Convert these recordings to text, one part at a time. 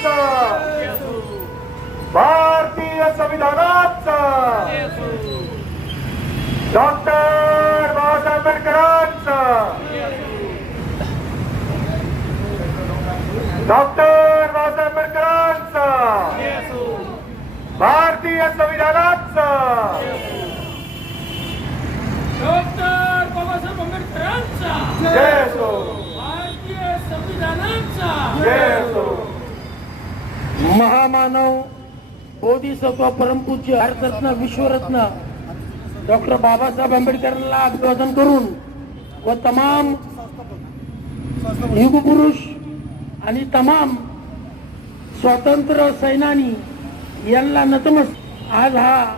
संविधानाचा भारतीय संविधानाचा डॉक्टर बाबासाहेब आंबेडकरांचा डॉक्टर बाबासाहेब आंबेडकरांचा भारतीय संविधानाचा डॉक्टर बाबासाहेब आंबेडकरांचा जय भारतीय संविधानाचा जय महामानव बोधिसत्व परमपूज्य भारतरत्न विश्वरत्न डॉक्टर बाबासाहेब आंबेडकरांना अभिवादन करून व तमाम युगपुरुष आणि तमाम स्वतंत्र सैनानी यांना नतमस आज हा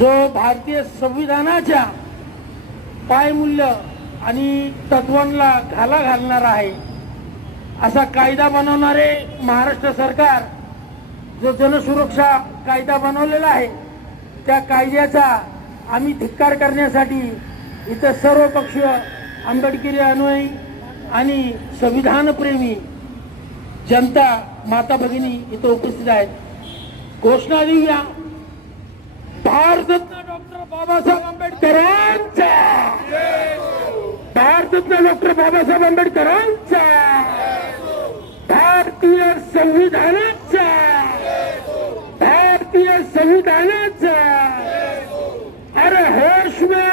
जो भारतीय संविधानाच्या पायमूल्य आणि तत्वांना घाला घालणार आहे असा कायदा बनवणारे महाराष्ट्र सरकार जो जनसुरक्षा कायदा बनवलेला आहे त्या कायद्याचा आम्ही धिक्कार करण्यासाठी इथं सर्व पक्षीय आंबेडकरी अनुयायी आणि संविधानप्रेमी जनता माता भगिनी इथं उपस्थित आहेत घोषणा देऊया भारतरत्न डॉक्टर बाबासाहेब आंबेडकरांचा भारतरत्न डॉक्टर बाबासाहेब आंबेडकरांचा भारतीय संविधानाचा भारतीय संविधानाचा अरे होश में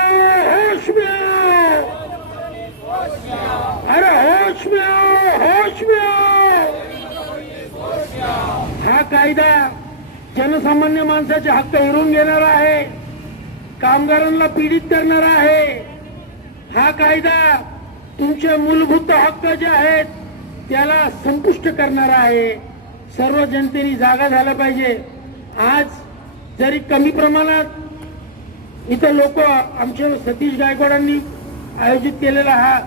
होश में अरे होश में होश में हा कायदा जनसामान्य माणसाचे हक्क हिरून घेणार आहे कामगारांना पीडित करणार आहे हा कायदा तुमचे मूलभूत हक्क जे आहेत त्याला संपुष्ट करणार आहे सर्व जनतेने जागा झाला पाहिजे आज जरी कमी प्रमाणात इथं लोक आमच्या सतीश गायकवाडांनी आयोजित केलेला हा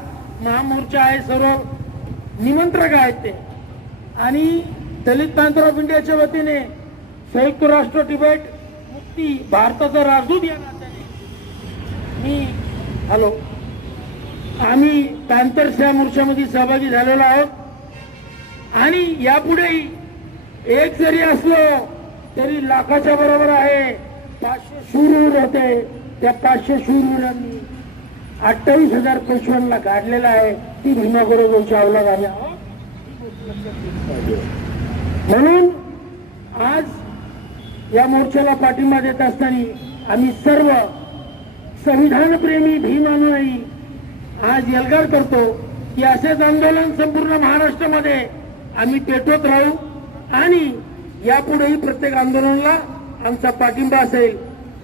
महामोर्चा आहे सर्व निमंत्रक आहेत ते आणि दलित पॅन्थर ऑफ इंडियाच्या वतीने संयुक्त राष्ट्र तिबेट मुक्ती भारताचा राजदूत या नात्याने मी हॅलो आम्ही पॅन्थर्स या मोर्चामध्ये सहभागी झालेलो आहोत आणि यापुढे एक जरी असलो तरी लाखाच्या बरोबर आहे पाचशे शूरवीर होते त्या पाचशे शूरवीरांनी अठ्ठावीस हजार पशुवांना काढलेला आहे ती भीमा गोरोबाईच्या अवलाद झाल्या म्हणून आज या मोर्चाला पाठिंबा देत असताना आम्ही सर्व संविधानप्रेमी भीमानुयायी आज एल्गार करतो की असेच आंदोलन संपूर्ण महाराष्ट्रामध्ये आम्ही पेटवत राहू आणि यापुढेही प्रत्येक आंदोलनाला आमचा पाठिंबा असेल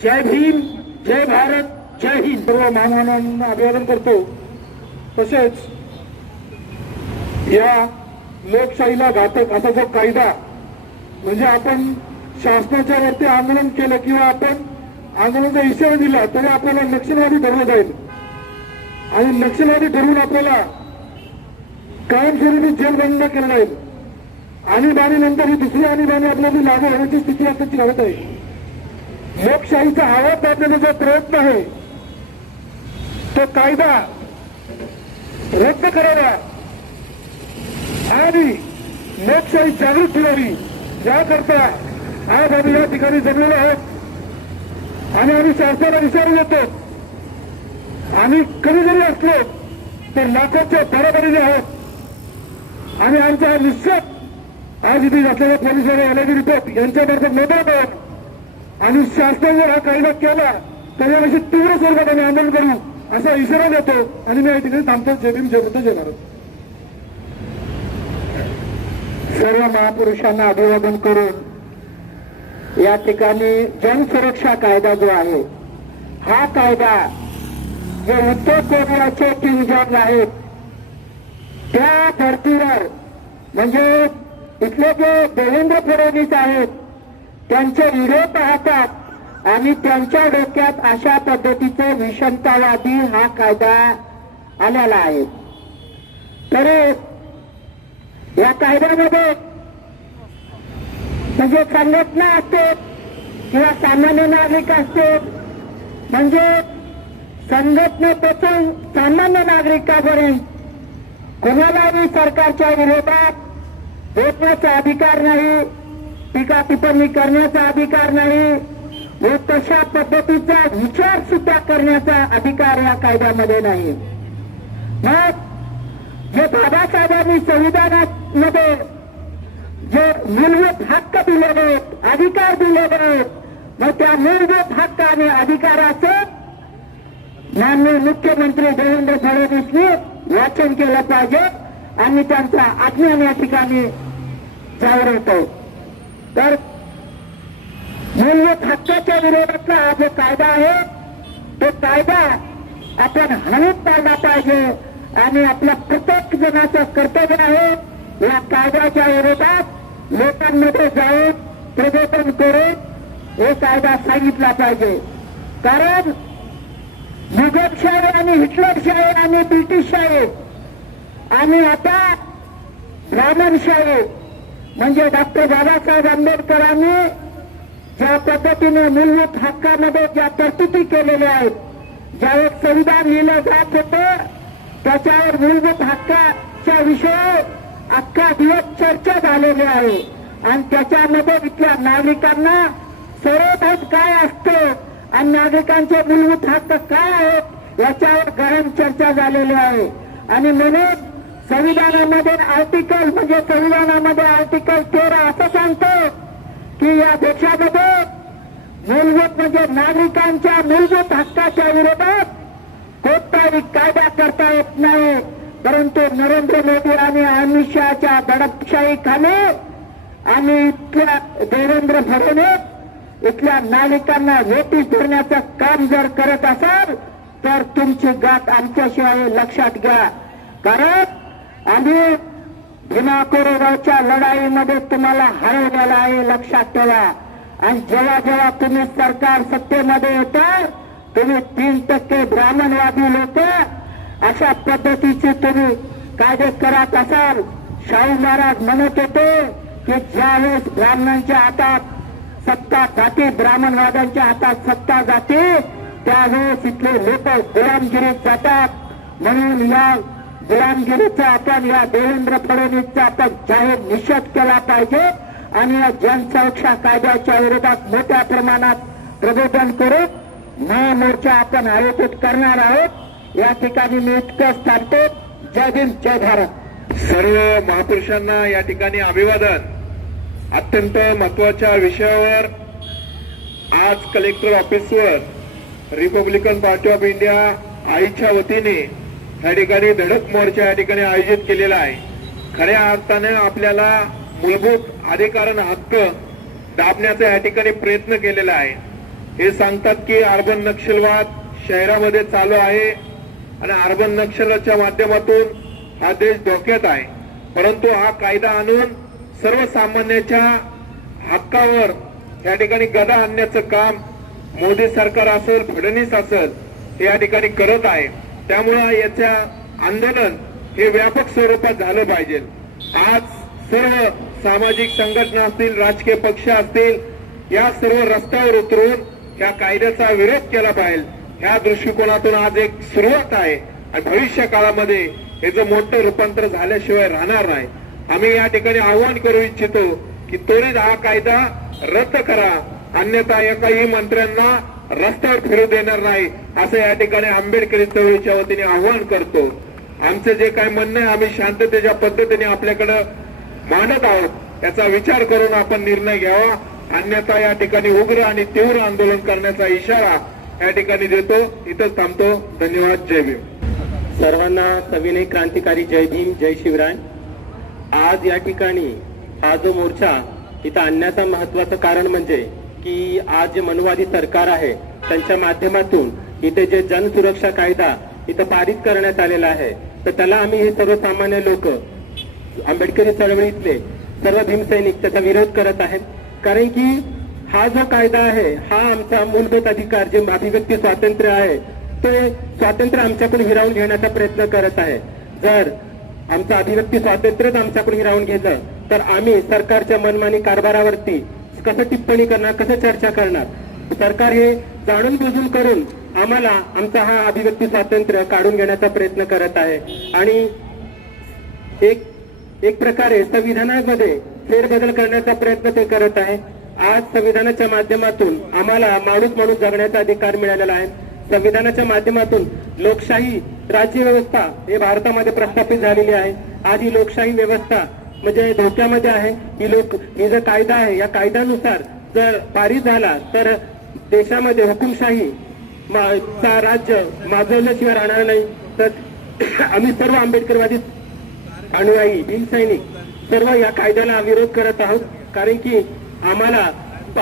जय भीम जय भारत जय हिंद सर्व महामानांना अभिवादन करतो तसेच या लोकशाहीला घातक असा जो कायदा म्हणजे आपण शासनाच्या वरती आंदोलन केलं किंवा आपण आंदोलनाचा इशारा दिला तरी आपल्याला नक्षलवादी धरलं जाईल आणि नक्षलवादी ठरवून आपल्याला कायमस्वरूपी जेलबंद केलं जाईल नंतर ही दुसरी आणीबाणी आपल्याला लागू होण्याची स्थिती असल्याची होत आहे लोकशाहीचा आवाज पाडण्याचा जो प्रयत्न आहे तो कायदा रद्द करावा आणि लोकशाही जागृत ठेवावी याकरता आज आम्ही या ठिकाणी जमलेलो आहोत आणि आम्ही शासनाला विचारू देतो आम्ही कधी जरी असलो तर लाखाच्या बराबरीने आहोत आणि आमचा हा निश्चित आज इथे असलेल्या पोलीस आणि एलआयडी रिपोर्ट यांच्यामार्फत मोबाईल आहोत आणि शासनाने जर हा कायदा केला तर तीव्र स्वरूपात आम्ही आंदोलन करू असा इशारा देतो आणि मी या ठिकाणी थांबतो जेबीम जेवृत्त जेणार सर्व महापुरुषांना अभिवादन करून या ठिकाणी जनसुरक्षा कायदा जो आहे हा कायदा जे उत्तर कोरियाचे किंग जॉर्ज आहेत त्या धर्तीवर म्हणजे इथले जे देवेंद्र फडणवीस आहेत त्यांचे व्हिडिओ पाहतात आणि त्यांच्या डोक्यात अशा पद्धतीचे विषमतावादी हा कायदा आलेला आहे तर या कायद्यामध्ये म्हणजे संघटना असते किंवा सामान्य नागरिक असते म्हणजे संघटनेपासून सामान्य नागरिकापर्यंत कोणालाही सरकारच्या विरोधात बोलण्याचा अधिकार नाही टीका टिप्पणी करण्याचा अधिकार नाही व तशा पद्धतीचा विचार सुद्धा करण्याचा अधिकार या कायद्यामध्ये नाही मग जे बाबासाहेबांनी संविधानामध्ये जे मूलभूत हक्क दिले आहेत अधिकार दिले आहेत मग त्या मूलभूत हक्क आणि अधिकाराचं माननीय मुख्यमंत्री देवेंद्र फडणवीसनी वाचन केलं पाहिजे आणि त्यांचा आज्ञान या ठिकाणी सावरवतो तर मूलभूत हक्काच्या विरोधातला हा जो कायदा आहे तो कायदा आपण हळूच पाळला पाहिजे आणि आपल्या प्रत्येक जणाचं कर्तव्य आहे या कायद्याच्या विरोधात लोकांमध्ये जाऊन प्रबोधन करून हे कायदा सांगितला पाहिजे कारण शाळे आणि हिटलरशाही आणि ब्रिटिशशाही आणि आता ब्राह्मणशाही म्हणजे डॉक्टर बाबासाहेब आंबेडकरांनी ज्या पद्धतीने मूलभूत हक्कामध्ये ज्या तरतुदी केलेल्या आहेत ज्यावेळेस संविधान लिहिलं जात होतं त्याच्यावर मूलभूत हक्काच्या विषय अख्खा दिवस चर्चा झालेली आहे आणि त्याच्यामध्ये इथल्या नागरिकांना सर्वधात काय असतं आणि नागरिकांचे मूलभूत हक्क काय आहेत याच्यावर गरम चर्चा झालेली आहे आणि म्हणून संविधानामध्ये आर्टिकल म्हणजे संविधानामध्ये आर्टिकल तेरा असं सांगतो की या देशामध्ये मूलभूत म्हणजे नागरिकांच्या मूलभूत हक्काच्या विरोधात कोणताही कायदा करता येत नाही परंतु नरेंद्र मोदी आणि अमित शहाच्या दडपशाही खाली आणि इथल्या देवेंद्र फडणवीस इथल्या नागरिकांना नोटीस धरण्याचं काम जर करत असाल तर तुमची गात आमच्याशिवाय लक्षात घ्या कारण आणि भीमा कोरेगावच्या लढाईमध्ये तुम्हाला हरवलेला आहे लक्षात ठेवा आणि जेव्हा जेव्हा तुम्ही सरकार सत्तेमध्ये होता तुम्ही तीन टक्के ब्राह्मणवादी लोक अशा पद्धतीचे तुम्ही कायदे करत असाल शाहू महाराज म्हणत होते की ज्यावेळेस ब्राह्मणांच्या हातात सत्ता जाते ब्राह्मणवाद्यांच्या हातात सत्ता जाते त्यावेळेस इथले लोक गुलामगिरीत जातात म्हणून या गुलामगिरीचा आपण या देवेंद्र फडणवीसचा आपण जाहीर निषेध केला पाहिजे आणि या जनसुरक्षा कायद्याच्या विरोधात मोठ्या प्रमाणात प्रबोधन करून महामोर्चा आपण आयोजित करणार आहोत या ठिकाणी मी इतकंच थांबतो जय भीम जय भारत सर्व महापुरुषांना या ठिकाणी अभिवादन अत्यंत महत्वाच्या विषयावर आज कलेक्टर ऑफिसवर रिपब्लिकन पार्टी ऑफ इंडिया आईच्या वतीने या ठिकाणी धडक मोर्चा या ठिकाणी आयोजित केलेला आहे खऱ्या अर्थाने आपल्याला मूलभूत अधिकारण हक्क दाबण्याचा या ठिकाणी प्रयत्न केलेला आहे हे सांगतात की अर्बन नक्षलवाद शहरामध्ये चालू आहे आणि अर्बन नक्षलाच्या माध्यमातून हा देश धोक्यात आहे परंतु हा कायदा आणून सर्वसामान्याच्या हक्कावर या ठिकाणी गदा आणण्याचं काम मोदी सरकार असेल फडणवीस असेल हे या ठिकाणी करत आहे त्यामुळं याच्या आंदोलन हे व्यापक स्वरूपात झालं पाहिजे आज सर्व सामाजिक संघटना असतील राजकीय पक्ष असतील या सर्व रस्त्यावर उतरून या कायद्याचा विरोध केला पाहिजे ह्या दृष्टिकोनातून आज एक सुरुवात आहे आणि भविष्य काळामध्ये याचं मोठं रूपांतर झाल्याशिवाय राहणार नाही आम्ही या ठिकाणी आव्हान करू इच्छितो की त्वरित हा कायदा रद्द करा अन्यथा एकाही मंत्र्यांना रस्त्यावर फिरू देणार नाही असं या ठिकाणी आंबेडकरी चळवळीच्या वतीने आवाहन करतो आमचं जे काय म्हणणं आहे आम्ही शांततेच्या पद्धतीने आपल्याकडं मांडत आहोत याचा विचार करून आपण निर्णय घ्यावा अन्यथा या ठिकाणी उग्र आणि तीव्र आंदोलन करण्याचा इशारा या ठिकाणी देतो इथंच थांबतो धन्यवाद जय भीम सर्वांना सविनय क्रांतिकारी जय भीम जय शिवराय आज या ठिकाणी हा जो मोर्चा इथं आणण्याचा महत्वाचं कारण म्हणजे की आज जे मनवादी सरकार आहे त्यांच्या माध्यमातून इथे जे जनसुरक्षा कायदा इथं पारित करण्यात आलेला आहे तर त्याला आम्ही हे सर्वसामान्य लोक आंबेडकरी चळवळीतले सर्व भीमसैनिक त्याचा विरोध करत आहेत कारण की हा जो कायदा आहे हा आमचा मूलभूत अधिकार जे अभिव्यक्ती स्वातंत्र्य आहे ते स्वातंत्र्य आमच्याकडून हिरावून घेण्याचा प्रयत्न करत आहे जर आमचं अभिव्यक्ती स्वातंत्र्यच आमच्याकडून हिरावून घेतलं तर आम्ही सरकारच्या मनमानी कारभारावरती कसं टिप्पणी करणार कसं चर्चा करणार सरकार हे जाणून बुजून करून आम्हाला आमचा हा अभिव्यक्ती स्वातंत्र्य काढून घेण्याचा प्रयत्न करत आहे आणि एक एक प्रकारे संविधानामध्ये फेरबदल करण्याचा प्रयत्न ते करत आहे आज संविधानाच्या माध्यमातून आम्हाला माणूस माणूस जगण्याचा अधिकार मिळालेला आहे संविधानाच्या माध्यमातून लोकशाही राज्य व्यवस्था हे भारतामध्ये प्रस्थापित झालेली आहे आज ही लोकशाही व्यवस्था म्हणजे धोक्यामध्ये आहे की लोक हे जो कायदा आहे या कायद्यानुसार जर पारित झाला तर देशामध्ये हुकुमशाही चा राज्य माजवल्याशिवाय राहणार नाही तर आम्ही सर्व आंबेडकरवादी अनुयायी भीमसैनिक सर्व या कायद्याला विरोध करत आहोत कारण की आम्हाला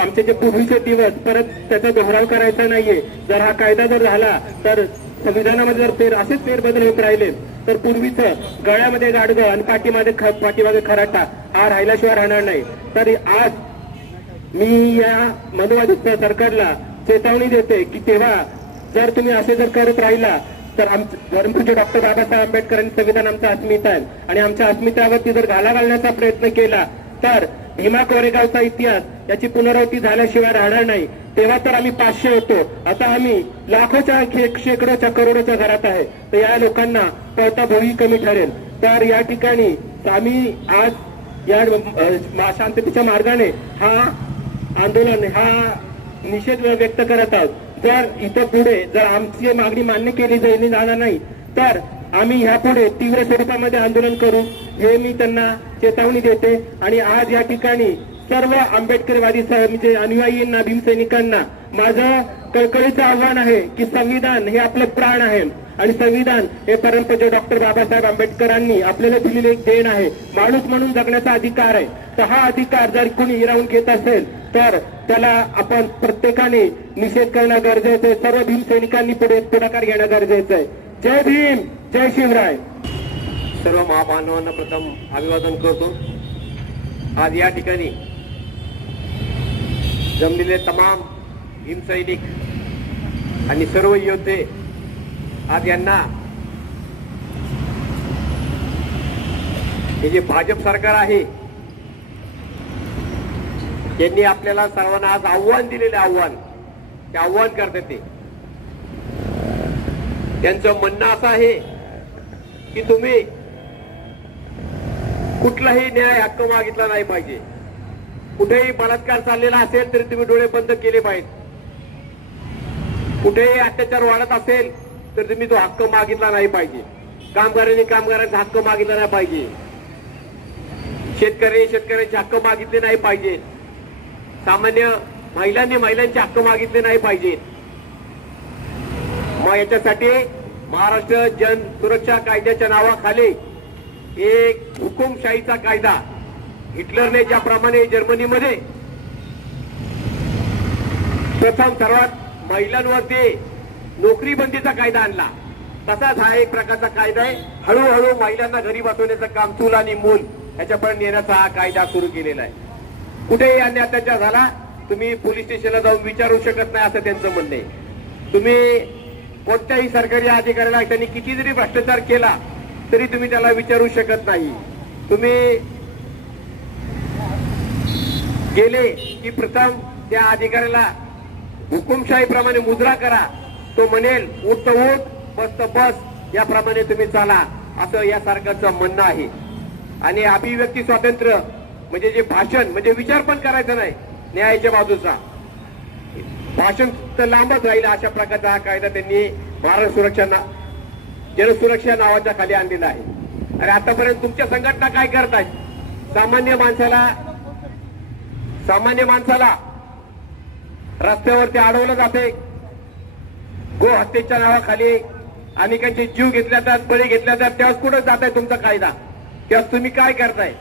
आमचे जे पूर्वीचे दिवस परत त्याचा दोहराव करायचा नाहीये जर हा कायदा जर झाला तर संविधानामध्ये जर फेर असेच फेरबदल होत राहिले तर पूर्वीचं गळ्यामध्ये गाडगं आणि पाठीमध्ये पाठीमागे खराटा हा राहिल्याशिवाय राहणार नाही तर आज मी या मनोवादित सरकारला चेतावणी देते की तेव्हा जर तुम्ही असे जर करत राहिला तर आमचे डॉक्टर बाबासाहेब आंबेडकरांनी संविधान आमचा अस्मिता आहे आणि आमच्या अस्मितावरती जर घाला घालण्याचा प्रयत्न केला तर भीमा कोरेगावचा इतिहास याची पुनरावृत्ती झाल्याशिवाय राहणार नाही तेव्हा तर आम्ही पाचशे होतो आता आम्ही लाखोच्या शेकड्याच्या करोडोच्या घरात आहे तर या लोकांना कळता भोगी कमी ठरेल तर या ठिकाणी आम्ही आज या शांततेच्या मार्गाने हा आंदोलन हा निषेध व्यक्त करत आहोत जर इथं पुढे जर आमची मागणी मान्य केली जाईल जाणार नाही तर आम्ही पुढे तीव्र स्वरूपामध्ये आंदोलन करू हे मी त्यांना चेतावणी देते आणि आज या ठिकाणी सर्व आंबेडकरवादी म्हणजे अनुयायींना भीमसैनिकांना माझं कळकळीचं आव्हान आहे की संविधान हे आपलं प्राण आहे आणि संविधान हे परमपूज्य डॉक्टर बाबासाहेब आंबेडकरांनी आपल्याला दिलेले एक देण आहे माणूस म्हणून जगण्याचा अधिकार आहे तर हा अधिकार जर कोणी हिरावून घेत असेल तर त्याला आपण प्रत्येकाने निषेध करणं गरजेचं आहे सर्व भीमसैनिकांनी पुढे पुढाकार घेणं गरजेचं आहे जय भीम जय शिवराय सर्व महामानवांना प्रथम अभिवादन करतो आज या ठिकाणी जमलेले तमाम हिमसैनिक आणि सर्व योद्धे आज यांना हे जे भाजप सरकार आहे त्यांनी आपल्याला सर्वांना आज आव्हान दिलेले आव्हान ते आव्हान करतात ते त्यांचं म्हणणं असं आहे की तुम्ही कुठलाही न्याय हक्क मागितला नाही पाहिजे कुठेही बलात्कार चाललेला असेल तरी तुम्ही डोळे बंद केले पाहिजे कुठेही अत्याचार वाढत असेल तर तुम्ही तो हक्क मागितला नाही पाहिजे कामगारांनी कामगारांचा हक्क मागितला नाही पाहिजे शेतकऱ्यांनी शेतकऱ्यांचे हक्क मागितले नाही पाहिजे सामान्य महिलांनी महिलांचे हक्क मागितले नाही पाहिजे मग याच्यासाठी महाराष्ट्र जन सुरक्षा कायद्याच्या नावाखाली एक हुकुमशाहीचा कायदा हिटलरने ज्याप्रमाणे जर्मनीमध्ये प्रथम सर्वात महिलांवरती नोकरी बंदीचा कायदा आणला तसाच हा एक प्रकारचा कायदा आहे हळूहळू महिलांना घरी बसवण्याचं काम चूल आणि मूल याच्यापर्यंत नेण्याचा हा कायदा सुरू केलेला आहे कुठेही अन्य अत्याचार झाला तुम्ही पोलीस स्टेशनला जाऊन विचारू शकत नाही असं त्यांचं म्हणणं आहे तुम्ही कोणत्याही सरकारी अधिकाऱ्याला त्यांनी किती जरी भ्रष्टाचार केला तरी तुम्ही त्याला विचारू शकत नाही तुम्ही गेले की प्रथम त्या अधिकाऱ्याला हुकुमशाहीप्रमाणे मुद्रा करा तो म्हणेल उठ तर उठ बस तर बस याप्रमाणे तुम्ही चाला असं या सरकारचं म्हणणं आहे आणि अभिव्यक्ती स्वातंत्र्य म्हणजे जे भाषण म्हणजे विचार पण करायचा नाही न्यायाच्या बाजूचा भाषण तर लांबच राहील अशा प्रकारचा हा कायदा त्यांनी भारत सुरक्षा ना जनसुरक्षा नावाच्या खाली आणलेला आहे आणि आतापर्यंत तुमच्या संघटना काय करतायत सामान्य माणसाला सामान्य माणसाला रस्त्यावरती अडवलं जाते गो हत्येच्या नावाखाली अनेकांचे जीव घेतल्या जात बळी घेतल्या जात तेव्हाच कुठं जात आहे तुमचा कायदा तेव्हा तुम्ही काय करताय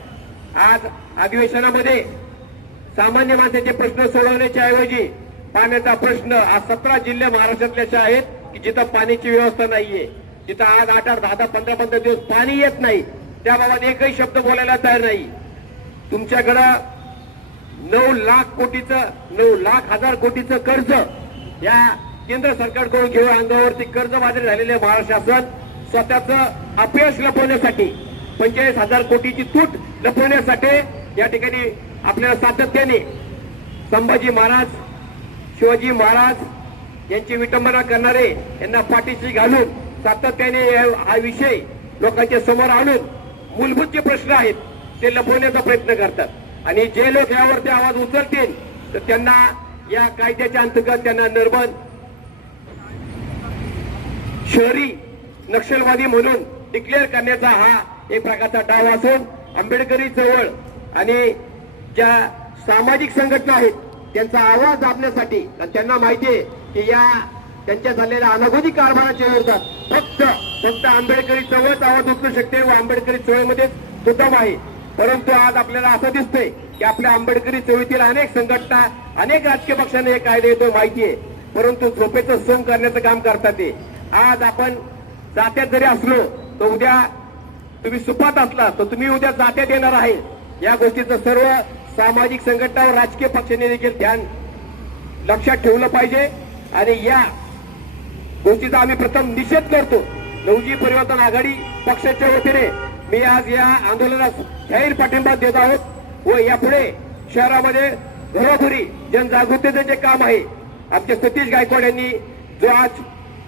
आज अधिवेशनामध्ये सामान्य माणसाचे प्रश्न सोडवण्याच्या ऐवजी पाण्याचा प्रश्न आज सतरा जिल्हे महाराष्ट्रातले आहेत की जिथं पाण्याची व्यवस्था नाहीये जिथं आज आठ आठ दहा दहा पंधरा पंधरा दिवस पाणी येत नाही त्याबाबत एकही शब्द बोलायला तयार नाही तुमच्याकडं नऊ लाख कोटीचं नऊ लाख हजार कोटीचं कर्ज या केंद्र सरकारकडून घेऊन अंगावरती कर्जबाजारी झालेले महाराष्ट्र शासन स्वतःच अपयश लपवण्यासाठी पंचेचाळीस हजार कोटीची तूट लपवण्यासाठी या ठिकाणी आपल्याला सातत्याने संभाजी महाराज शिवाजी महाराज यांची विटंबना करणारे यांना पाठीशी घालून सातत्याने हा विषय लोकांच्या समोर आणून मूलभूत जे प्रश्न आहेत ते लपवण्याचा प्रयत्न करतात आणि जे लोक यावरती आवाज उचलतील तर त्यांना या कायद्याच्या अंतर्गत त्यांना निर्बंध शहरी नक्षलवादी म्हणून डिक्लेअर करण्याचा हा एक प्रकारचा डाव असून आंबेडकरी चळवळ आणि ज्या सामाजिक संघटना आहेत त्यांचा आवाज दाबण्यासाठी त्यांना माहिती आहे की या त्यांच्या झालेल्या अनागोदी कारभाराच्या विरोधात फक्त फक्त आंबेडकरी चवळच आवाज उचलू शकते व आंबेडकरी चळवळमध्ये सुद्धा आहे परंतु आज आपल्याला असं दिसतंय की आपल्या आंबेडकरी चळवळीतील अनेक संघटना अनेक राजकीय पक्षाने हे कायदे येतो माहितीये परंतु झोपेचं सोम करण्याचं काम करतात ते आज आपण जात्यात जरी असलो तर उद्या तुम्ही सुपात असला तर तुम्ही उद्या जात्यात येणार आहे या गोष्टीचं सर्व सामाजिक संघटना व राजकीय पक्षांनी देखील ध्यान लक्षात ठेवलं पाहिजे आणि या गोष्टीचा आम्ही प्रथम निषेध करतो नवजी परिवर्तन आघाडी पक्षाच्या वतीने मी आज या आंदोलनास जाहीर पाठिंबा देत आहोत व यापुढे शहरामध्ये घरोघरी जनजागृतीचं जे काम आहे आमचे सतीश गायकवाड यांनी जो आज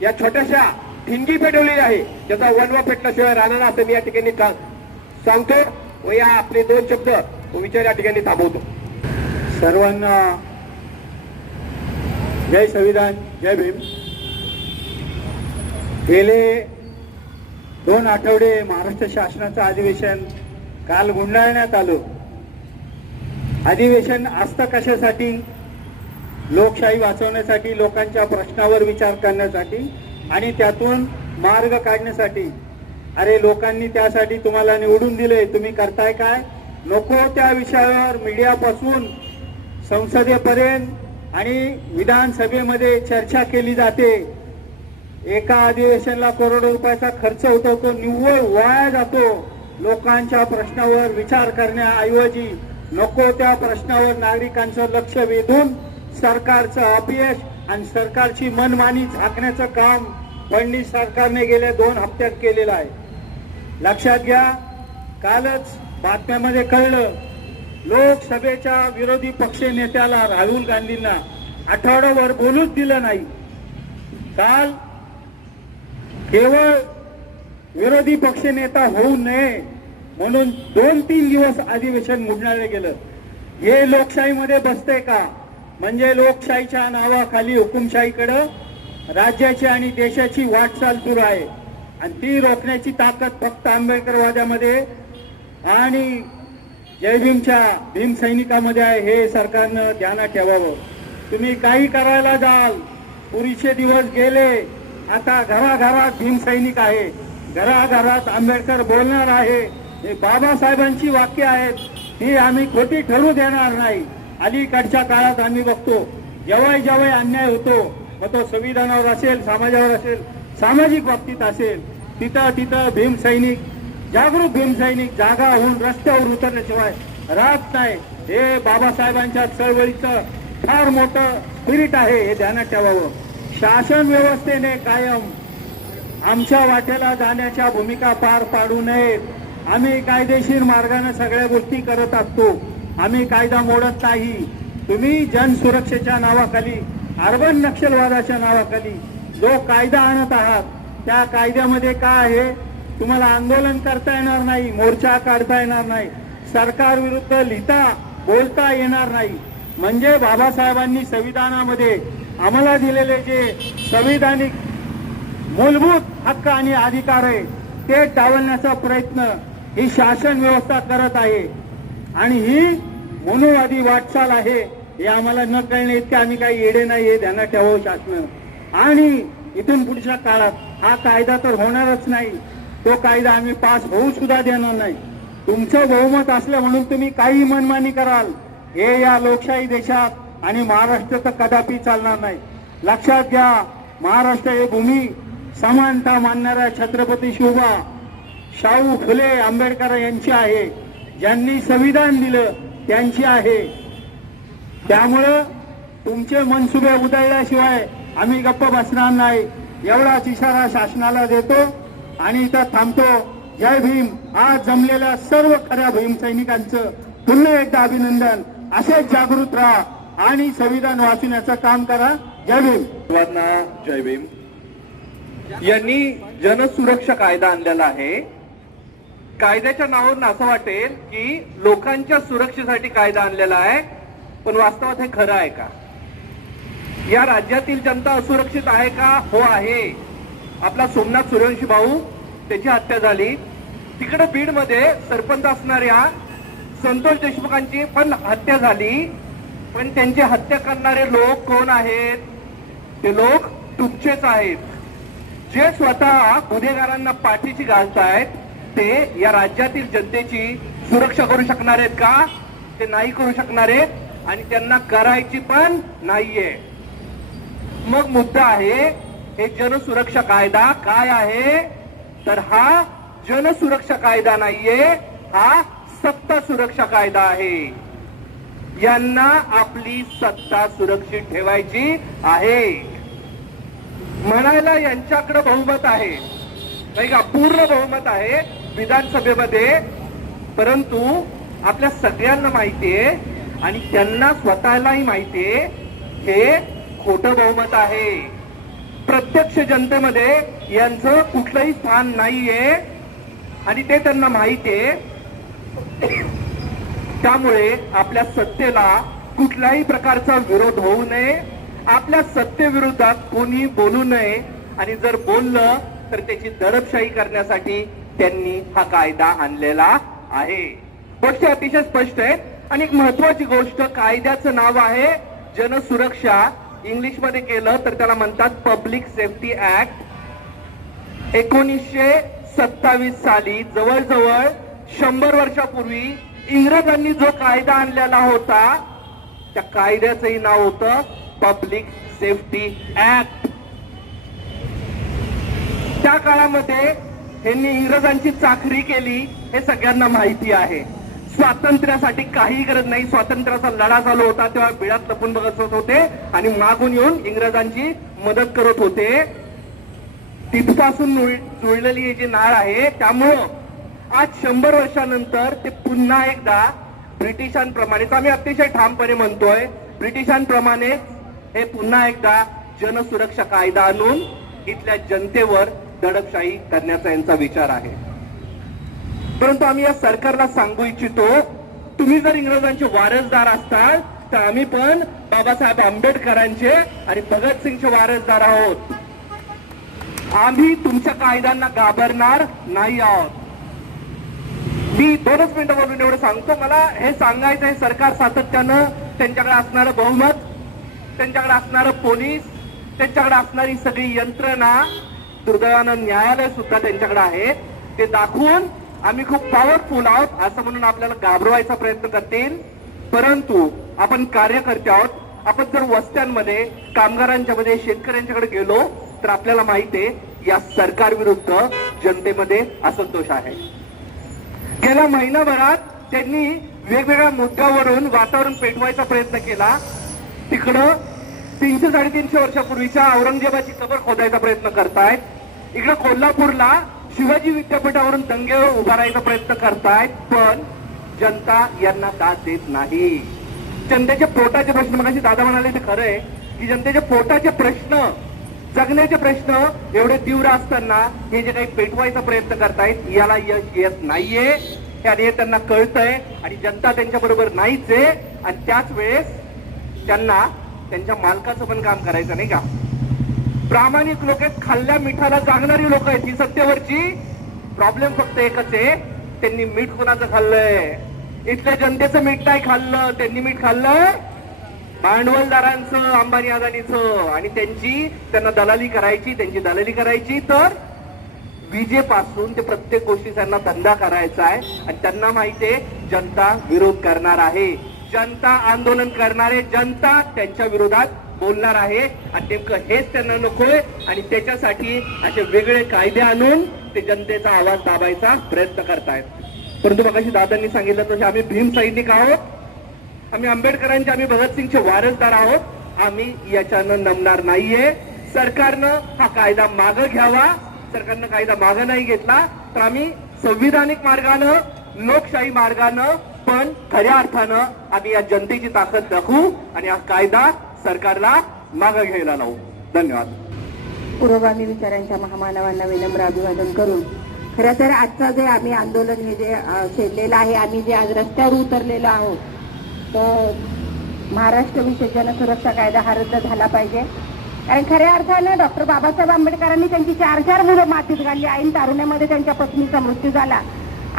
या छोट्याशा ठिंगी पेटवलेली आहे त्याचा वनवा पेटल्याशिवाय राहणार असं मी या ठिकाणी सांगतो व या आपले दोन शब्द विचार या ठिकाणी थांबवतो सर्वांना जय संविधान जय भीम गेले दोन आठवडे महाराष्ट्र शासनाचं अधिवेशन काल गुंडाळण्यात आलं अधिवेशन असतं कशासाठी लोकशाही वाचवण्यासाठी लोकांच्या प्रश्नावर विचार करण्यासाठी आणि त्यातून मार्ग काढण्यासाठी अरे लोकांनी त्यासाठी तुम्हाला निवडून दिले तुम्ही करताय काय नको त्या विषयावर मीडियापासून संसदेपर्यंत आणि विधानसभेमध्ये चर्चा केली जाते एका अधिवेशनला करोडो रुपयाचा खर्च होतो तो निव्वळ वाया जातो लोकांच्या प्रश्नावर विचार करण्याऐवजी नको त्या प्रश्नावर नागरिकांचं लक्ष वेधून सरकारचं अपयश आणि सरकारची मनमानी झाकण्याचं काम फडणवीस सरकारने गेल्या दोन हप्त्यात केलेलं आहे लक्षात घ्या कालच बातम्यामध्ये कळलं लोकसभेच्या विरोधी पक्ष नेत्याला राहुल गांधींना आठवडाभर बोलूच दिलं नाही काल केवळ विरोधी पक्षनेता होऊ नये म्हणून दोन तीन दिवस अधिवेशन मुडणारे गेलं हे लोकशाहीमध्ये बसते का म्हणजे लोकशाहीच्या नावाखाली हुकुमशाहीकडे राज्याची आणि देशाची वाटचाल सुरू आहे आणि ती रोखण्याची ताकद फक्त आंबेडकरवाद्यामध्ये आणि जय भीमच्या भीम सैनिकामध्ये आहे हे सरकारनं ध्यानात ठेवावं तुम्ही काही करायला जाल पुरीचे दिवस गेले आता घराघरात भीमसैनिक आहे घराघरात आंबेडकर बोलणार आहे हे बाबासाहेबांची वाक्य आहेत ही आम्ही खोटी ठरू देणार नाही अलीकडच्या काळात आम्ही बघतो जेव्हा जेव्हा अन्याय होतो मग तो संविधानावर असेल समाजावर असेल सामाजिक बाबतीत असेल तिथं तिथं भीमसैनिक जागरूक भीमसैनिक जागा होऊन रस्त्यावर उतरल्याशिवाय राहत नाही हे बाबासाहेबांच्या चळवळीचं फार मोठं स्पिरिट आहे हे ध्यानात ठेवावं शासन व्यवस्थेने कायम आमच्या वाट्याला जाण्याच्या भूमिका पार पाडू नयेत आम्ही कायदेशीर मार्गाने सगळ्या गोष्टी करत असतो आम्ही कायदा मोडत नाही तुम्ही जनसुरक्षेच्या नावाखाली अर्बन नक्षलवादाच्या नावाखाली जो कायदा आणत आहात त्या कायद्यामध्ये काय आहे तुम्हाला आंदोलन करता येणार नाही मोर्चा काढता येणार नाही सरकार विरुद्ध लिहिता बोलता येणार नाही म्हणजे बाबासाहेबांनी संविधानामध्ये आम्हाला दिलेले जे संविधानिक मूलभूत हक्क आणि अधिकार आहे ते टाळण्याचा प्रयत्न ही शासन व्यवस्था करत आहे आणि ही मनुवादी वाटचाल आहे हे आम्हाला न कळणे इतके आम्ही काही येडे नाही हे ध्यानात ठेवावं शासन आणि इथून पुढच्या काळात हा कायदा तर होणारच नाही तो कायदा आम्ही पास होऊ सुद्धा देणार नाही तुमचं बहुमत असलं म्हणून तुम्ही काही मनमानी कराल हे या लोकशाही देशात आणि महाराष्ट्र तर कदापि चालणार नाही लक्षात घ्या महाराष्ट्र हे भूमी समानता मानणाऱ्या छत्रपती शिवबा शाहू फुले आंबेडकर यांची आहे ज्यांनी संविधान दिलं त्यांची आहे त्यामुळं तुमचे मनसुबे उधळल्याशिवाय आम्ही गप्प बसणार नाही एवढाच इशारा शासनाला देतो आणि इथं थांबतो जय भीम आज जमलेल्या सर्व खऱ्या भीम सैनिकांचं पुन्हा एकदा अभिनंदन असेच जागृत राहा आणि संविधान वाचण्याचं काम करा जय भीम जय भीम यांनी जनसुरक्षा कायदा आणलेला आहे कायद्याच्या नावावरून असं वाटेल की लोकांच्या सुरक्षेसाठी कायदा आणलेला आहे पण वास्तवात हे खरं आहे का या राज्यातील जनता असुरक्षित आहे का हो आहे आपला सोमनाथ सूर्यवंशी भाऊ त्याची हत्या झाली तिकडे बीडमध्ये सरपंच असणाऱ्या संतोष देशमुखांची पण हत्या झाली पण त्यांची हत्या करणारे लोक कोण आहेत ते लोक तुमचेच आहेत जे स्वतः गुन्हेगारांना पाठीची घालतायत ते या राज्यातील जनतेची सुरक्षा करू शकणार आहेत का ते नाही करू शकणार आहेत आणि त्यांना करायची पण नाहीये मग मुद्दा आहे हे जनसुरक्षा कायदा काय आहे तर हा जनसुरक्षा कायदा नाहीये हा सत्ता सुरक्षा कायदा आहे यांना आपली सत्ता सुरक्षित ठेवायची आहे म्हणायला यांच्याकडे बहुमत आहे नाही का पूर्ण बहुमत आहे विधानसभेमध्ये परंतु आपल्या सगळ्यांना माहितीये आणि त्यांना स्वतःलाही माहितीये हे खोटं बहुमत आहे प्रत्यक्ष जनतेमध्ये यांचं कुठलंही स्थान नाहीये आणि ते त्यांना माहितीये त्यामुळे आपल्या सत्तेला कुठल्याही प्रकारचा विरोध होऊ नये आपल्या सत्तेविरोधात कोणी बोलू नये आणि जर बोललं तर त्याची दडपशाही करण्यासाठी त्यांनी हा कायदा आणलेला आहे गोष्ट अतिशय स्पष्ट आहे आणि एक महत्वाची गोष्ट कायद्याचं नाव आहे जनसुरक्षा इंग्लिश मध्ये केलं तर त्याला म्हणतात पब्लिक सेफ्टी ऍक्ट एकोणीसशे सत्तावीस साली जवळजवळ शंभर वर्षापूर्वी इंग्रजांनी जो कायदा आणलेला होता त्या कायद्याचंही नाव होतं पब्लिक सेफ्टी ऍक्ट त्या काळामध्ये त्यांनी इंग्रजांची चाकरी केली हे सगळ्यांना माहिती आहे स्वातंत्र्यासाठी काही गरज नाही स्वातंत्र्याचा लढा चालू होता तेव्हा बिळात लपून बघत होते आणि मागून येऊन इंग्रजांची मदत करत होते तिथपासून जुळलेली ही जी नाळ आहे त्यामुळं आज शंभर वर्षानंतर ते पुन्हा एकदा ब्रिटिशांप्रमाणेच आम्ही अतिशय ठामपणे म्हणतोय ब्रिटिशांप्रमाणे हे पुन्हा एकदा जनसुरक्षा कायदा आणून इथल्या जनतेवर दडपशाही करण्याचा यांचा विचार आहे परंतु आम्ही या सरकारला सांगू इच्छितो तुम्ही जर इंग्रजांचे वारसदार असताल तर आम्ही पण बाबासाहेब आंबेडकरांचे आणि भगतसिंगचे वारसदार आहोत आम्ही तुमच्या कायद्यांना घाबरणार नाही आहोत मी दोनच मिनिटं बोलून एवढं सांगतो मला हे सांगायचं हे सरकार सातत्यानं त्यांच्याकडे असणारं बहुमत त्यांच्याकडे असणारं पोलीस त्यांच्याकडे असणारी सगळी यंत्रणा दुर्दैवानं न्यायालय सुद्धा त्यांच्याकडे आहे ते दाखवून आम्ही खूप पॉवरफुल आहोत असं म्हणून आपल्याला घाबरवायचा प्रयत्न करतील परंतु आपण कार्यकर्ते आहोत आपण जर वस्त्यांमध्ये कामगारांच्या मध्ये शेतकऱ्यांच्याकडे गेलो तर आपल्याला माहिती आहे या सरकार विरुद्ध जनतेमध्ये असंतोष आहे गेल्या महिनाभरात त्यांनी वेगवेगळ्या मुद्द्यावरून वातावरण पेटवायचा प्रयत्न केला तिकडं तीनशे साडेतीनशे वर्षापूर्वीच्या औरंगजेबाची कबर खोदायचा प्रयत्न करतायत इकडे कोल्हापूरला शिवाजी विद्यापीठावरून दंगे उभारायचा प्रयत्न करतायत पण जनता यांना दाद देत नाही जनतेच्या पोटाचे प्रश्न मग दादा म्हणाले ते खरंय की जनतेच्या पोटाचे प्रश्न जगण्याचे प्रश्न एवढे तीव्र असताना हे जे काही पेटवायचा प्रयत्न करतायत याला यश येत नाहीये त्या नेत्यांना कळतंय आणि जनता त्यांच्या बरोबर नाहीच आहे आणि त्याच वेळेस त्यांना त्यांच्या मालकाचं पण काम करायचं नाही का प्रामाणिक लोक आहेत खाल्ल्या मिठाला जागणारी लोक आहेत ही सत्तेवरची प्रॉब्लेम फक्त एकच आहे त्यांनी मीठ कोणाचं खाल्लंय इथल्या जनतेचं मीठ नाही खाल्लं त्यांनी मीठ खाल्लंय भांडवलदारांचं अंबानी अदानीचं आणि त्यांची त्यांना दलाली करायची त्यांची दलाली करायची तर विजेपासून ते प्रत्येक गोष्टी त्यांना धंदा करायचा आहे आणि त्यांना माहिती आहे जनता विरोध करणार आहे जनता आंदोलन करणारे जनता त्यांच्या विरोधात बोलणार आहे आणि नेमकं हेच त्यांना नकोय आणि त्याच्यासाठी असे वेगळे कायदे आणून ते जनतेचा आवाज दाबायचा प्रयत्न करतायत परंतु अशी दादांनी सांगितलं तसे आम्ही भीम सैनिक आहोत आम्ही आंबेडकरांचे आम्ही भगतसिंगचे वारसदार आहोत आम्ही याच्यानं नमणार नाहीये सरकारनं हा कायदा मागं घ्यावा सरकारनं कायदा माग नाही घेतला तर आम्ही संविधानिक मार्गानं लोकशाही मार्गानं पण खऱ्या अर्थानं आम्ही या जनतेची ताकद दाखवू आणि हा कायदा सरकारला माग घ्यायला लावू धन्यवाद पुरोगामी विचारांच्या महामानवांना विनम्र अभिवादन करून खरं तर आजचं जे आम्ही आंदोलन हे जे छेडलेलं आहे आम्ही जे आज रस्त्यावर उतरलेलो आहोत महाराष्ट्र विशेष जनसुरक्षा कायदा हा रद्द झाला पाहिजे कारण खऱ्या अर्थानं डॉक्टर बाबासाहेब आंबेडकरांनी त्यांची चार चार मुलं मातीत घालली ऐन तारुण्यामध्ये त्यांच्या पत्नीचा मृत्यू झाला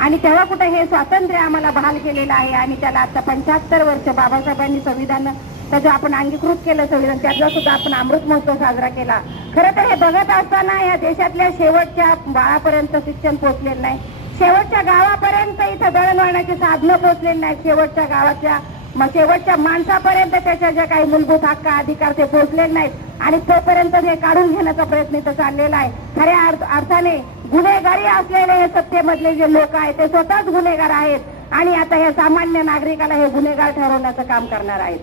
आणि तेव्हा कुठे हे स्वातंत्र्य आम्हाला बहाल केलेलं आहे आणि त्याला आता पंच्याहत्तर वर्ष बाबासाहेबांनी संविधान त्याचं आपण अंगीकृत केलं संविधान त्याचा सुद्धा आपण अमृत महोत्सव साजरा केला खरं तर हे बघत असताना या देशातल्या शेवटच्या बाळापर्यंत शिक्षण पोहोचलेलं नाही शेवटच्या गावापर्यंत इथं दळणवळणाची साधनं पोहोचलेली नाहीत शेवटच्या गावाच्या मग शेवटच्या माणसापर्यंत त्याच्या ज्या काही मूलभूत हक्क अधिकार ते पोहोचलेले नाहीत आणि तोपर्यंत हे काढून घेण्याचा प्रयत्न इथं चाललेला आहे खऱ्या अर्थाने गुन्हेगारी असलेले हे सत्तेमधले जे लोक आहेत ते स्वतःच गुन्हेगार आहेत आणि आता या सामान्य नागरिकाला हे गुन्हेगार ठरवण्याचं काम करणार आहेत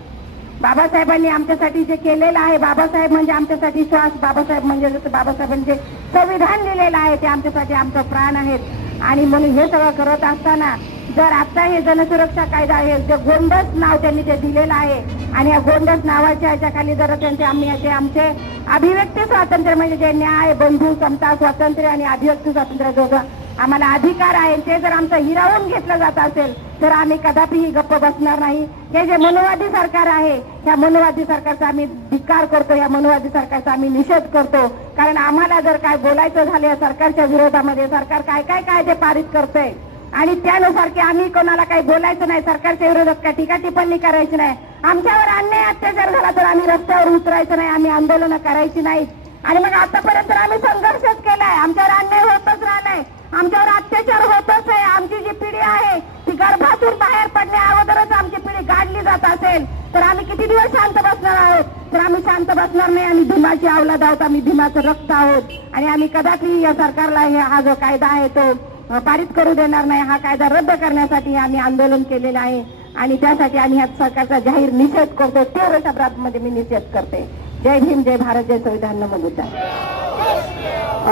बाबासाहेबांनी आमच्यासाठी जे केलेलं आहे बाबासाहेब म्हणजे आमच्यासाठी श्वास बाबासाहेब म्हणजे बाबासाहेबांचे बाबासाहेबांनी जे संविधान लिहिलेलं आहे ते आमच्यासाठी आमचं प्राण आहेत आणि म्हणून हे सगळं करत असताना जर आता हे जनसुरक्षा कायदा आहे जे गोंडस नाव त्यांनी ते दिलेलं आहे आणि या गोंडस नावाच्या खाली जर त्यांचे आम्ही असे आमचे अभिव्यक्ती स्वातंत्र्य म्हणजे जे न्याय बंधू समता स्वातंत्र्य आणि अभिव्यक्ती स्वातंत्र्य जो आम्हाला अधिकार आहे ते जर आमचं हिरावून घेतलं जात असेल तर आम्ही ही गप्प बसणार नाही हे जे मनोवादी सरकार आहे या मनोवादी सरकारचा आम्ही धिकार करतो या मनोवादी सरकारचा आम्ही निषेध करतो कारण आम्हाला जर काय बोलायचं झालं या सरकारच्या विरोधामध्ये सरकार काय काय कायदे पारित करतंय आणि त्यानुसार की आम्ही कोणाला काही बोलायचं नाही सरकारच्या विरोधात का टीका टिप्पणी करायची नाही आमच्यावर अन्याय अत्याचार झाला तर आम्ही रस्त्यावर उतरायचं नाही आम्ही आंदोलनं करायची नाही आणि मग आतापर्यंत आम्ही संघर्षच केलाय आमच्यावर अन्याय होतच राहिलाय आमच्यावर अत्याचार होतच आहे आमची जी पिढी आहे ती गर्भातून बाहेर पडण्या अगोदरच आमची पिढी गाडली जात असेल तर आम्ही किती दिवस शांत बसणार आहोत तर आम्ही शांत बसणार नाही आम्ही भीमाची अवलाद आहोत आम्ही भीमाचं रक्त आहोत आणि आम्ही कदाचित या सरकारला हा जो कायदा आहे तो पारित करू देणार नाही हा कायदा रद्द करण्यासाठी आम्ही आंदोलन केलेलं आहे आणि त्यासाठी आम्ही आज सरकारचा जाहीर निषेध करतो तीव्र शब्दांमध्ये मी निषेध करते जय भीम जय भारत जय संविधान नमोदिता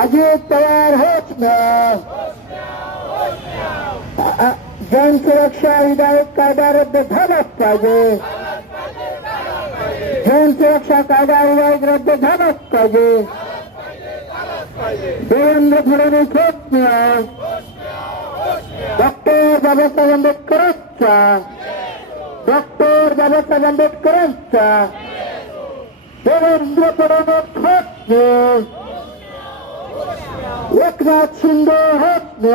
अजित तयार होत ना जन सुरक्षा विधायक कायदा रद्द झालाच पाहिजे जन सुरक्षा कायदा विधायक रद्द झालाच पाहिजे देवेंद्र फडणवीस होत ડોક્ટર બાબા સાહેબ આંબેડકર જ છે ડોક્ટર બાબા સાહેબ આંબેડકર જ છે દેવેન્દ્ર પ્રણવ હોત એકનાથ શિંદે હોત ને